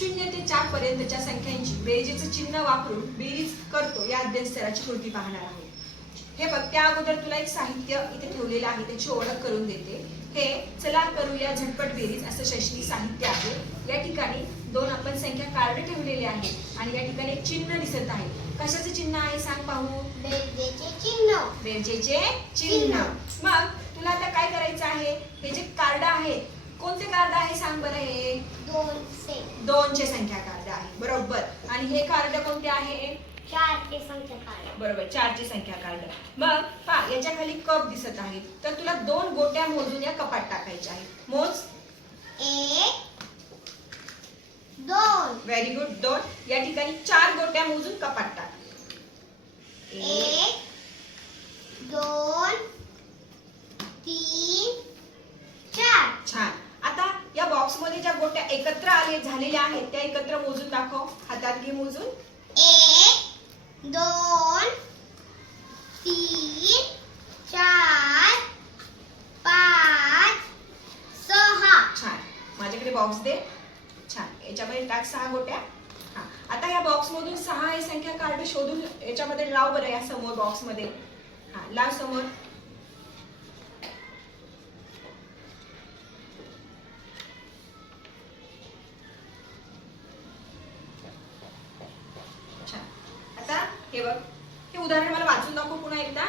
शून्य ते चार पर्यंतच्या संख्यांची बेरजेचं चिन्ह वापरून बेरीज करतो या अध्ययन स्तराची कृती पाहणार आहोत. हे बघ त्या अगोदर तुला एक साहित्य इथे ठेवलेलं आहे त्याची ओळख करून देते. हे चला करूया झटपट बेरीज असं शैक्षणिक साहित्य आहे. या ठिकाणी दोन आपण संख्या कार्ड ठेवलेले आहेत आणि या ठिकाणी एक चिन्ह दिसत आहे. कशाचं चिन्ह आहे सांग पाहू? बेरजेचे चिन्ह. बेरजेचे चिन्ह. मग तुला आता काय करायचं आहे? हे जे कार्ड आहेत कोणते कार्ड आहे सांग बरं हे? दोनचे संख्या कार्ड आहे. बरोबर. आणि हे कार्ड कोणते आहे? चार ते संख्या काढा बरोबर. चारची संख्या कार्ड. मग पा याच्या खाली कप दिसत आहे. तर तुला दोन गोट्या मोजून या कपात टाकायच्या आहेत. मोज. एक दोन. व्हेरी गुड दोन. या ठिकाणी चार गोट्या मोजून कपात टाक. एक दोन तीन चार. छान. ज्या गोट्या एकत्र आले झालेल्या आहेत त्या एकत्र मोजून दाखव. हातात घे मोजून. एक दोन तीन चार पाच सहा. छान. माझ्याकडे बॉक्स दे. छान. याच्यामध्ये टाक सहा गोट्या. हा. आता या बॉक्स मधून सहा हे संख्या कार्ड शोधून याच्यामध्ये लाव बरं या समोर बॉक्समध्ये. हा. लाव समोर. बघ हे उदाहरण मला वाचून दाखव पुन्हा एकदा.